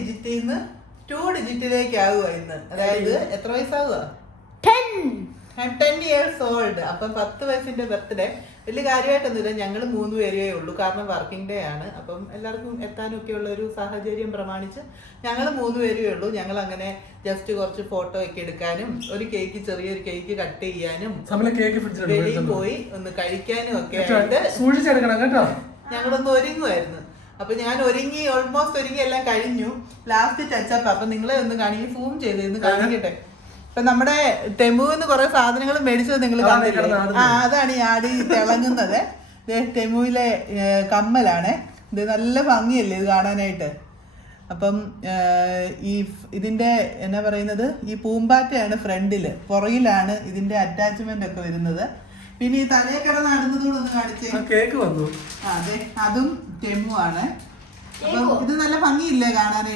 ഡിജിറ്റിൽ നിന്ന് 2 ഡിജിറ്റിലേക്ക് ആകുക ഇന്ന്. അതായത് എത്ര വയസ്സാകുക? 10 years old. അപ്പം 10 വയസ്സിന്റെ ബർത്ത്ഡേ. വലിയ കാര്യമായിട്ടൊന്നുമില്ല, ഞങ്ങൾ 3 പേരേ ഉള്ളൂ. കാരണം വർക്കിംഗ് ഡേ ആണ്. അപ്പം എല്ലാവർക്കും എത്താനൊക്കെ ഉള്ള ഒരു സാഹചര്യം പ്രമാണിച്ച് ഞങ്ങൾ 3 പേരേ ഉള്ളൂ. ഞങ്ങൾ അങ്ങനെ ജസ്റ്റ് കുറച്ച് ഫോട്ടോ ഒക്കെ എടുക്കാനും ഒരു കേക്ക്, ചെറിയൊരു കേക്ക് കട്ട് ചെയ്യാനും വെളിയിൽ പോയി ഒന്ന് കഴിക്കാനും ഒക്കെ ആയിട്ട് ഞങ്ങളൊന്ന് ഒരുങ്ങുമായിരുന്നു. അപ്പൊ ഞാൻ ഓൾമോസ്റ്റ് ഒരുങ്ങി എല്ലാം കഴിഞ്ഞു. Last touch up. അപ്പൊ നിങ്ങളെ ഒന്ന് കാണിക്കും, സൂം ചെയ്തിരുന്ന് കാണിക്കട്ടെ. ഇപ്പൊ നമ്മുടെ ടെമുന്ന് കുറെ സാധനങ്ങൾ മേടിച്ചത് നിങ്ങൾ കണ്ടില്ലേ? അതാണ് ഈ ആടി തിളങ്ങുന്നത്. ടെമുവിലെ കമ്മലാണ് ഇത്. നല്ല ഭംഗിയല്ലേ ഇത് കാണാനായിട്ട്. അപ്പം ഇതിന്റെ എന്നാ പറയുന്നത്, ഈ പൂമ്പാറ്റയാണ് ഫ്രണ്ടില്, പുറകിലാണ് ഇതിന്റെ അറ്റാച്ച്മെന്റ് ഒക്കെ വരുന്നത്. പിന്നെ ഈ തലയെ കിടന്നാടുന്നത് കൂടെ ഒന്ന് കാണിച്ചേ. അതെ, അതും ടെമു ആണ്. അപ്പം ഇത് നല്ല ഭംഗിയില്ലേ കാണാനായിട്ട്.